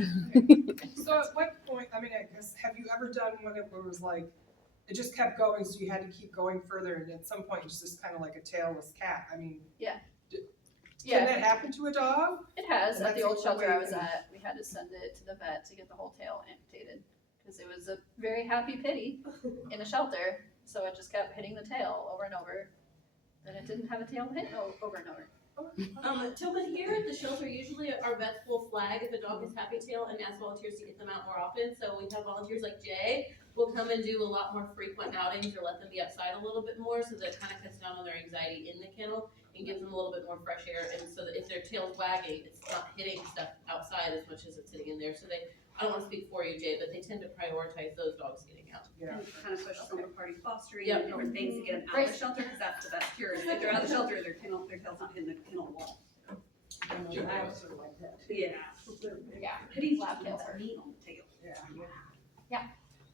So at what point, I mean, I guess, have you ever done one that was like, it just kept going, so you had to keep going further, and at some point it's just kind of like a tailless cat, I mean, can Yeah, that happen to a dog? it has. And At the that's old the shelter I way- was at, we had to send it to the vet to get the whole tail amputated. Because it was a very happy pity in a shelter, so it just kept hitting the tail over and over. Then it didn't have a tail to hit over and over. Tillman, here at the shelter, usually our vets will flag if a dog is happy tail and ask volunteers to get them out more often. So we have volunteers like Jay will come and do a lot more frequent outings or let them be outside a little bit more, so that it kind of cuts down on their anxiety in the kennel and gives them a little bit more fresh air. And so that if their tail's wagging, it's not hitting stuff outside as much as it's sitting in there. So I don't want to speak for you, Jay, but they tend to prioritize those dogs getting out. Yeah. And kind of push summer party fostering Yep. and different things to get them out of the shelter, because that's the best cure. If they're out of the shelter, their tail's not hitting the kennel wall. Yeah. Yeah. Hitting Lap tails tail. are neat on the tail.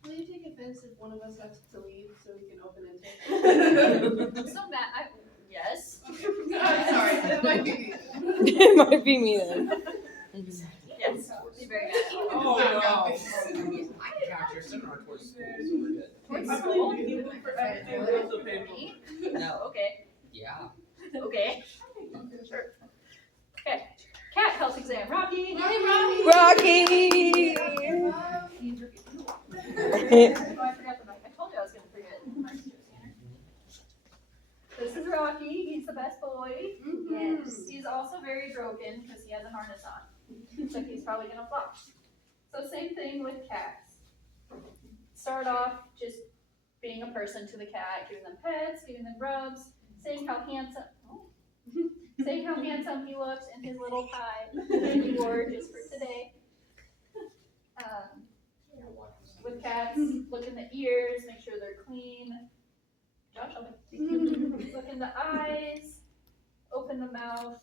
Will you take offense if one of us has to leave so we can open and take? So Matt, yes. I'm sorry, that might be me. It might be me then. Yes. Be very mad. Oh, no. Gosh, you're similar towards school, so we're good. Towards I school? believe you for everything that was paid for. Me? No, Okay. yeah. Okay. Sure. Okay. Cat health exam. Rocky. Hey, Robbie! Rocky. Oh, I forgot the mic. I told you I was gonna forget. This is Rocky. He's the best boy. Yes. He's also very broken because he has a harness on. So he's probably gonna flop. So same thing with cats. Start off just being a person to the cat, giving them pets, giving them rubs, saying how handsome. Saying how handsome he looks in his little tie that he wore just for today. With cats, look in the ears, make sure they're clean. Josh, help me. Look in the eyes, open the mouth.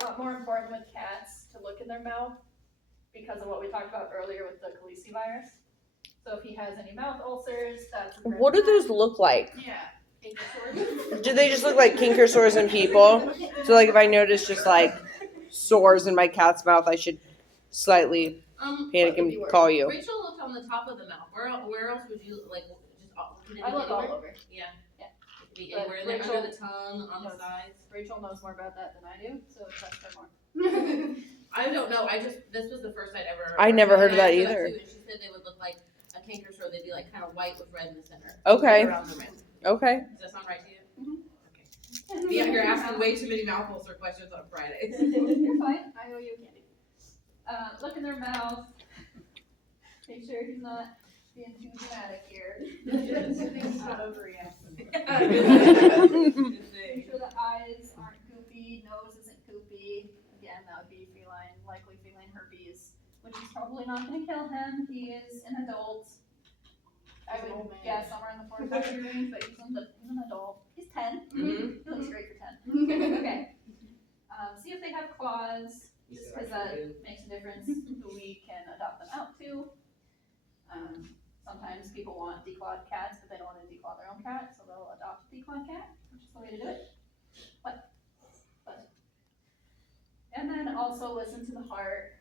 A lot more important with cats to look in their mouth because of what we talked about earlier with the Khaleesi virus. So if he has any mouth ulcers, that's a red What do flag. those look like? Yeah. Acre sores. Do they just look like kinker sores in people? So like if I notice just like sores in my cat's mouth, I should slightly panic and call you. Rachel looked on the top of the mouth. Where else would you like just can it I be look all anywhere? over. Yeah. Yeah. It could be But anywhere in there, Rachel under the tongue, on the knows. sides. Rachel knows more about that than I do, so trust her more. I don't know, this was the first I'd ever. I never heard of and I that asked her either. too, and she said they would look like a canker sore, they'd be like kind of white with red in the center. Okay. Around the rim. Okay. Does that sound right to you? And Yeah, you're asking way too many mouth ulcer questions on Friday. You're fine. I owe you a candy. Look in their mouth. Make sure he's not being too dramatic here. He's not overreacting. Make sure the eyes aren't goopy, nose isn't goopy. Again, that would be likely feline herpes, which is probably not going to kill him. He is an adult. I He's an would old man. guess somewhere in the 45 range, but he's an adult. He's 10. Mhm. He looks great for 10. Okay. See if they have claws, just because that makes a difference who we can adopt them out to. Sometimes people want declawed cats, but they don't want to declaw their own cat, so they'll adopt a declawed cat, which is the way to do it. But. And then also listen to the heart.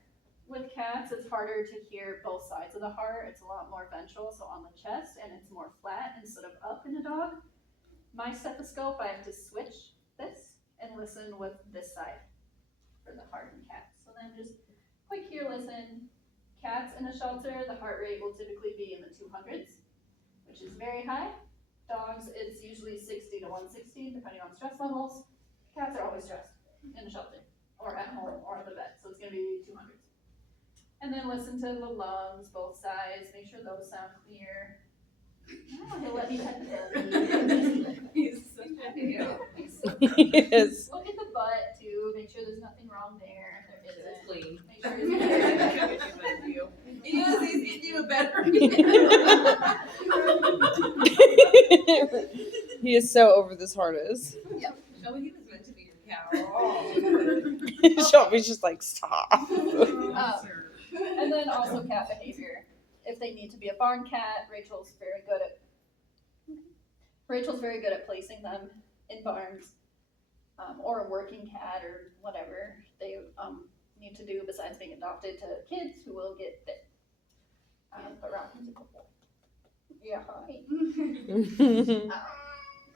With cats, it's harder to hear both sides of the heart. It's a lot more ventral, so on the chest, and it's more flat instead of up in a dog. My stethoscope, I have to switch this and listen with this side for the heart in cats. So then just quick ear listen. Cats in a shelter, the heart rate will typically be in the 200s, which is very high. Dogs, it's usually 60 to 160, depending on stress levels. Cats are always stressed in a shelter, or at home, or at the vet, so it's gonna be 200s. And then listen to the lungs, both sides, make sure those sound clear. Oh, he'll let me pet the belly. He's such a hero. Yes. Look at the butt too, make sure there's nothing wrong there, if there It's isn't. clean. Make sure it's clear. Yes, he's getting you a better. He is so over this harness. Shelby, he was meant to be your cow. Shelby's just like, stop. And then also cat behavior. If they need to be a barn cat, Rachel's very good at placing them in barns, or a working cat or whatever they need to do besides being adopted to kids who will get bit. But Rocky's a good boy. Yeah, hi.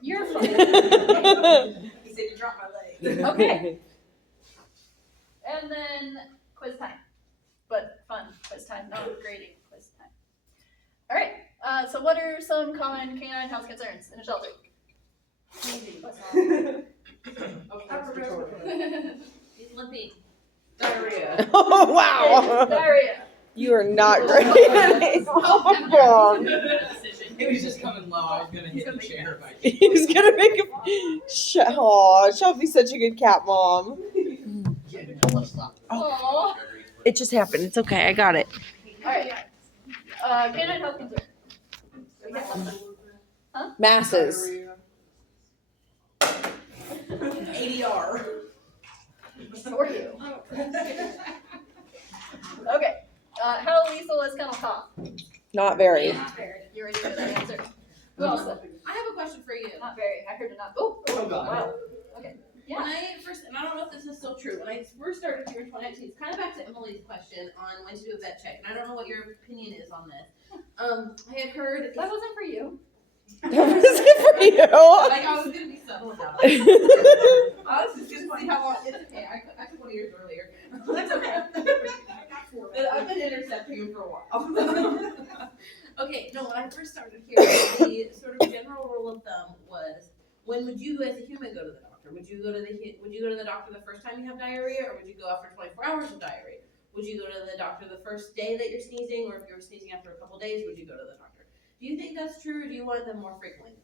You're fine. He said you dropped my leg. Okay. And then quiz time. But fun quiz time, not grading quiz time. All right. So what are some common canine health concerns in a shelter? Sneezing. He's limping. Diarrhea. Oh, wow. Diarrhea. You are not great. Oh, He was just coming low. I was gonna hit the chair if I could. he was gonna make a. Aw, Shelby's such a good cat mom. Aww. It just happened. It's okay. I got it. All right. Canine health concerns. Masses. ADR. So are you. Okay. How lethal is kennel cough? Not very. Not very. You already knew that answer. Who else? I have a question for you. Not very. I heard it not. Oh, Oh, God. wow. Okay. Yeah. When I first, and I don't know if this is still true, when I first started here in 2019, it's kind of back to Emily's question on when to do a vet check, and I don't know what your opinion is on this. I had heard. That wasn't for you. That was good for you. Like, I was gonna be subtle about it. I was just gonna see how long. It's okay. I took one of yours earlier. That's okay. I've been intercepting him for a while. Okay, no. When I first started here, the sort of general rule of thumb was: when would you, as a human, go to the doctor? Would you go to the doctor the first time you have diarrhea, or would you go after 24 hours of diarrhea? Would you go to the doctor the first day that you're sneezing, or if you were sneezing after a couple days, would you go to the doctor? Do you think that's true, or do you want them more frequently?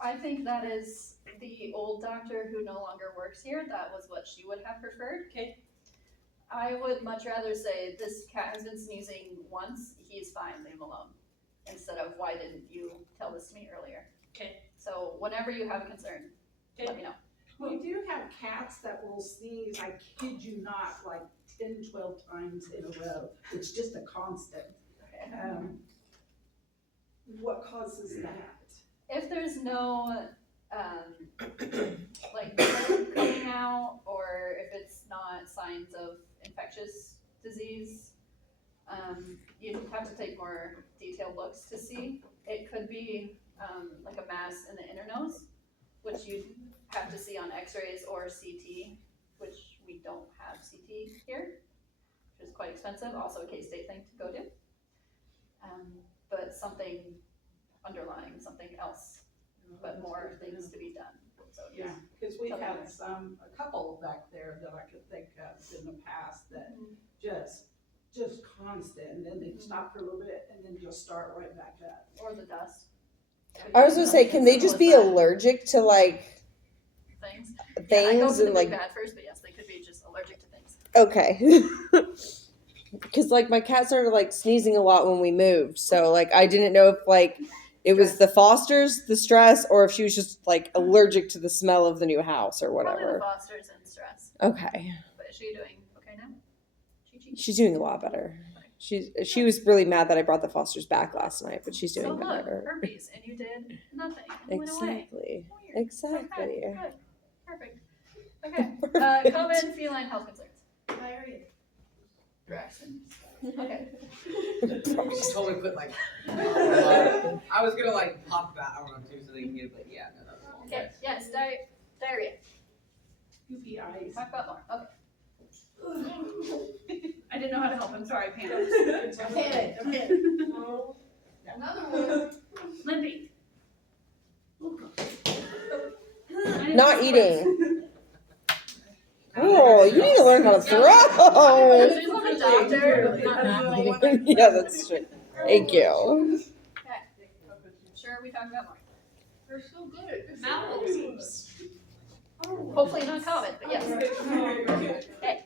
I think that is the old doctor who no longer works here. That was what she would have preferred. Okay. I would much rather say this cat has been sneezing once. He's fine. Leave him alone. Instead of why didn't you tell this to me earlier? Okay. So whenever you have a concern, let me know. We do have cats that will sneeze, I kid you not, like 10, 12 times in a row. It's just a constant. What causes that? If there's no like blood coming out, or if it's not signs of infectious disease, you have to take more detailed looks to see. It could be like a mass in the inner nose, which you have to see on x-rays or CT, which we don't have CT here. which is quite expensive, also a K-State thing to go do. But something underlying, something else, but more things to be done. So Yeah, because we had a couple back there that I could think of in the past that just constant, and then they'd stop for a little bit and then just start right back up. Or the dust. I was gonna say, can they just be allergic to like Things. things Yeah, I hope and they're like bad first, but yes, they could be just allergic to things. okay? Because like my cat started like sneezing a lot when we moved, so like I didn't know if like it was the Fosters, the stress, or if she was just like allergic to the smell of the new house or Probably the whatever. Fosters and stress. Okay, But is she doing okay now? Chi-Chi? she's doing a lot better. She was really mad that I brought the Fosters back last night, but she's doing So look, better. herpes, and you did nothing. It went away. Exactly. Weird. Exactly. Okay, good. Perfect. Okay, common feline health concerns. Diarrhea. Braxton. Okay. She totally put like, I was gonna like pop that, I don't know too, so they can get it, but yeah, no, that's all. Okay, yes, diarrhea. UPIs. Talk about more. Okay. I didn't know how to help him, sorry, Pam. Panic. Another one. Limpy. Not eating. Oh, you need to learn how to throw. She's on the doctor. Yeah, that's true. Thank you. Sure, we talked about more. They're so good. Mouths. Hopefully not common, but yes. Okay.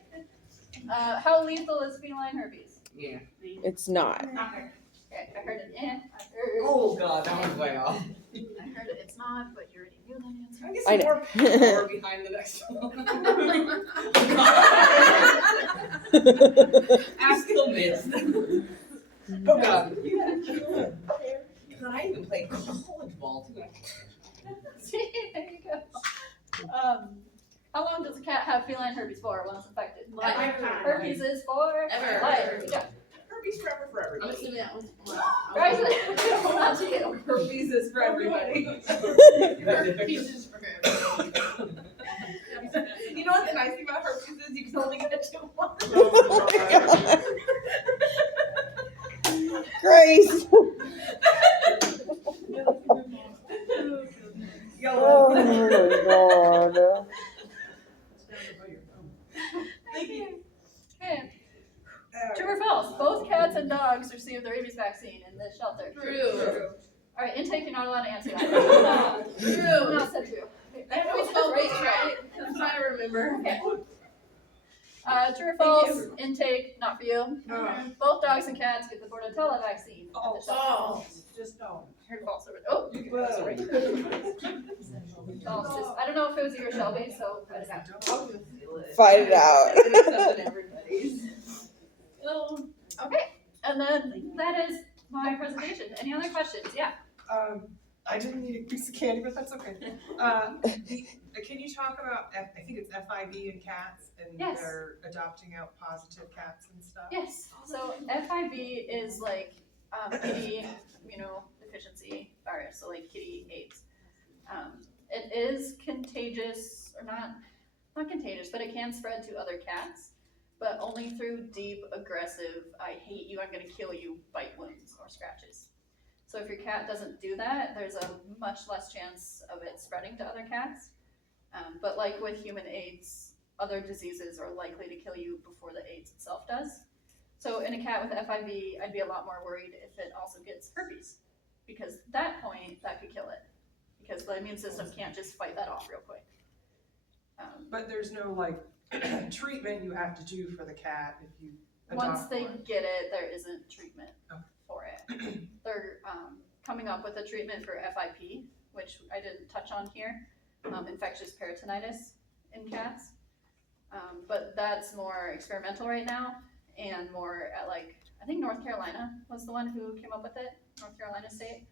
How lethal is feline herpes? Yeah. It's not. Okay, I heard an I heard. Oh god, that was way off. I heard it, it's not, but you already knew that answer. I guess I know. more behind the next one. I still missed. Oh god. God, I even played college ball too. There you go. How long does a cat have feline herpes for once infected? Herpes is for Ever. life. Yeah. Herpes forever for I'm everybody. assuming that one's. Guys, hold on to you. Herpes is for everybody. Pieces for everybody. You know what the nice thing about herpes is? You can only get two once. Oh my God. Grace. Oh my God. Okay. True or false? Both cats and dogs receive the rabies vaccine in this shelter. True. All right, intake, you're not allowed to answer that. True. Who else said true? I always felt right. I'm trying to remember. Okay. True or false? Intake, not for you. Both dogs and cats get the Bordetella vaccine. at the shelter. Oh. Just don't. Heard false over. Oh, you can false over. False. Just, I don't know if it was you or Shelby, so fight it out. Fight it out. Everybody's. Okay, and then that is my presentation. Any other questions? Yeah. I didn't need a piece of candy, but that's okay. Can you talk about, I think it's FIV in cats, and Yes. they're adopting out positive cats and stuff? Yes. So FIV is like kitty immunodeficiency virus, so like kitty AIDS. It is contagious, or not contagious, but it can spread to other cats, but only through deep, aggressive, I hate you, I'm gonna kill you, bite wounds or scratches. So if your cat doesn't do that, there's a much less chance of it spreading to other cats. But like with human AIDS, other diseases are likely to kill you before the AIDS itself does. So in a cat with FIV, I'd be a lot more worried if it also gets herpes, because at that point, that could kill it, because the immune system can't just fight that off real quick. But there's no like treatment you have to do for the cat if you Once adopt they one. get it, there isn't treatment Okay. for it. They're coming up with a treatment for FIP, which I didn't touch on here, infectious peritonitis in cats. But that's more experimental right now, and more at I think North Carolina was the one who came up with it, North Carolina State.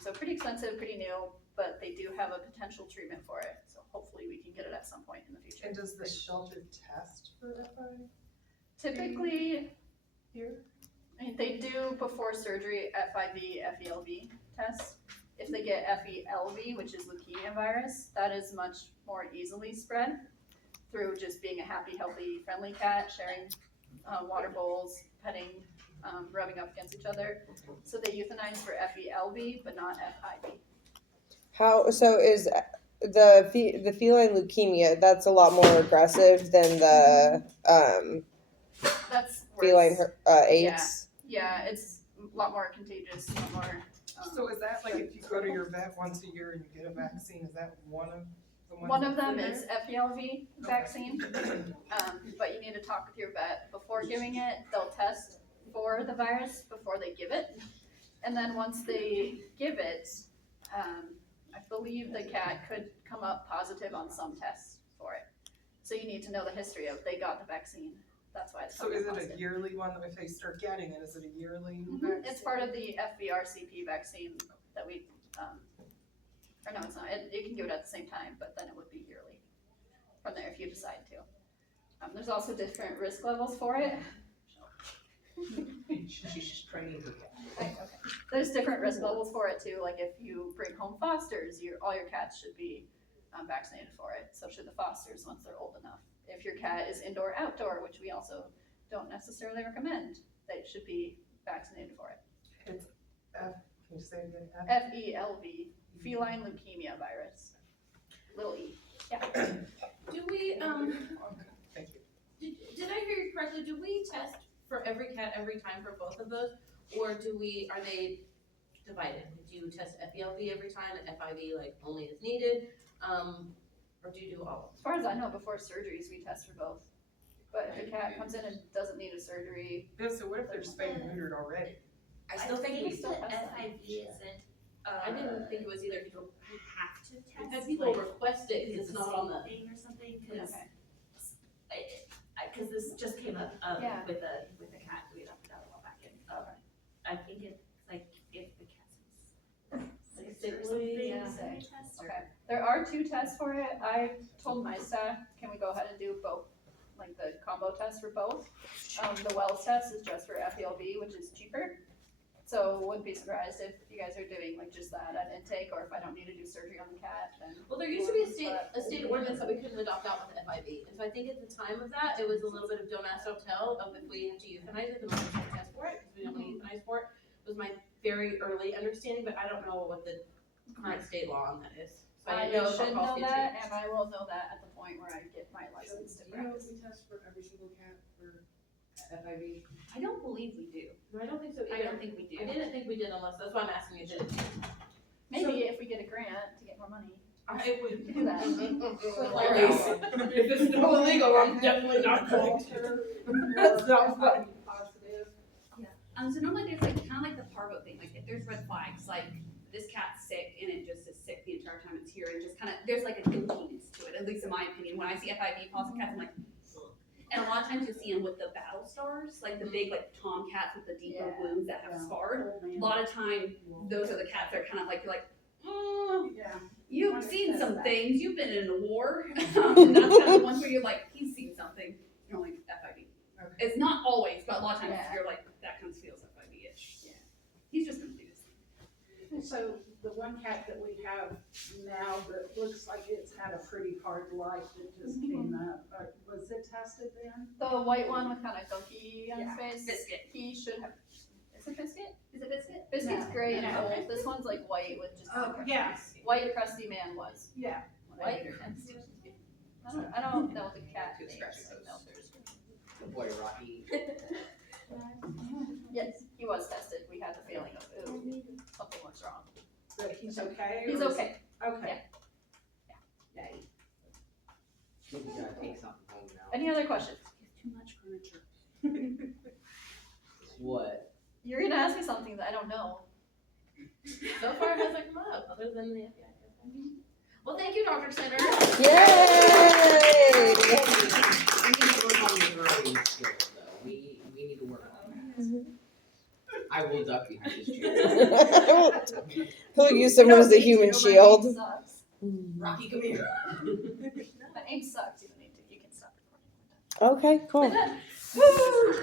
So pretty expensive, pretty new, but they do have a potential treatment for it. So hopefully we can get it at some point in the future. And does the shelter test for FIV Typically, here? I mean, they do before surgery FIV, FELV tests. If they get FELV, which is leukemia virus, that is much more easily spread through just being a happy, healthy, friendly cat, sharing water bowls, petting, rubbing up against each other. So they euthanize for FELV, but not FIV. How so is the feline leukemia? That's a lot more aggressive than the That's feline worse. AIDS. Yeah, it's a lot more contagious, a lot more. So is that like if you go to your vet once a year and you get a vaccine, is that one of the ones? One of that's in them there? is FELV vaccine, but you need to talk with your vet before giving it. They'll test for the virus before they give it, and then once they give it, I believe the cat could come up positive on some tests for it. So you need to know the history of they got the vaccine. That's why it's So coming is it positive. a yearly one, if they start getting it, is it a yearly Mhm. vaccine? It's part of the FVRCP vaccine that we, or no, it's not, you can give it at the same time, but then it would be yearly from there if you decide to. There's also different risk levels for it. She's just training her cat. Okay. There's different risk levels for it too, like if you bring home fosters, all your cats should be vaccinated for it, so should the fosters once they're old enough. If your cat is indoor, outdoor, which we also don't necessarily recommend, they should be vaccinated for it. It's can you say it again? FELV, feline leukemia virus. Little e. Yeah. Do we, Thank you. did I hear you correctly, do we test for every cat every time for both of those? Or are they divided? Do you test FELV every time and FIV like only as needed? Or do you do all? As far as I know, before surgeries, we test for both. But if a cat comes in and doesn't need a surgery, Yeah, so what if they're spayed and neutered already? I still think we still still test them. FIV isn't. I didn't think it was either people, You have to I've test. had people request it because it's not on the. Thing or something, cause okay. cause this just came up, Yeah. with a cat we adopted out a while back, and, I think it's like if the cat's sick or something, Yeah. so they test or. Okay. There are 2 tests for it. I told my staff, can we go ahead and do both, like the combo test for both? The Wells test is just for FELV, which is cheaper. So wouldn't be surprised if you guys are doing like just that at intake, or if I don't need to do surgery on the cat, then. Well, there used to be a state ordinance that we couldn't adopt out with FIV, and so I think at the time of that, it was a little bit of don't ask, don't tell, of if we had to euthanize it, then we had to test for it, because we don't want to euthanize for it, was my very early understanding, but I don't know what the current state law on that is. So I didn't know if our should know policy that, changed. and I will know that at the point where I get my license to Do you know if practice. we test for every single cat for FIV? I don't believe we do. No, I don't think so I either. don't think we do. I didn't think we did unless, that's why I'm asking you, did it? Maybe if we get a grant to get more money. I would do that. If it's still illegal, I'm definitely not going to. That's not fun. Positive. So normally there's like, kind of like the parvo thing, like if there's red flags, like this cat's sick and it just is sick the entire time it's here and just kind of, there's like a gookiness to it, at least in my opinion. When I see FIV positive cats, I'm like, ugh. And a lot of times you see them with the battle scars, like the big like tomcats with the deeper Yeah. wounds that have scarred. A lot of time, those are the cats that are kind of like, you're like, oh, Yeah. you've seen some things, you've been in a war. And that's kind of the ones where you're like, he's seen something, you're like, FIV. Okay. It's not always, but a lot of times Yeah. you're like, that kind of feels FIV-ish. Yeah. He's just gonna do this thing. So the one cat that we have now that looks like it's had a pretty hard life that just came up, was it tested then? The white one with kind of gunky on his Yeah. face, Biscuit. he should have, is it Biscuit? Is it biscuit? Biscuit's No. gray and No. old, this one's like white with just kind of yeah, white crusty man was. yeah. White, I don't know the cat Too names, scratchy so nose. no, there's. Good boy, Rocky. Yes, he was tested, we had the feeling of, ooh, something was wrong. But he's okay? He's or is- okay. Okay. Maybe you gotta take something home now. Any other questions? Too much furniture. What? You're gonna ask me something that I don't know. So far, it hasn't come up, other than the FBI. Well, thank you, Dr. Center. Yay! We need to work on the growing skills though. We need to work on that. I will duck behind this chair. He'll use someone as a human shield. My aim sucks. Rocky, come here. My aim sucks, you don't need to, you can stop recording. Okay, cool. Woo!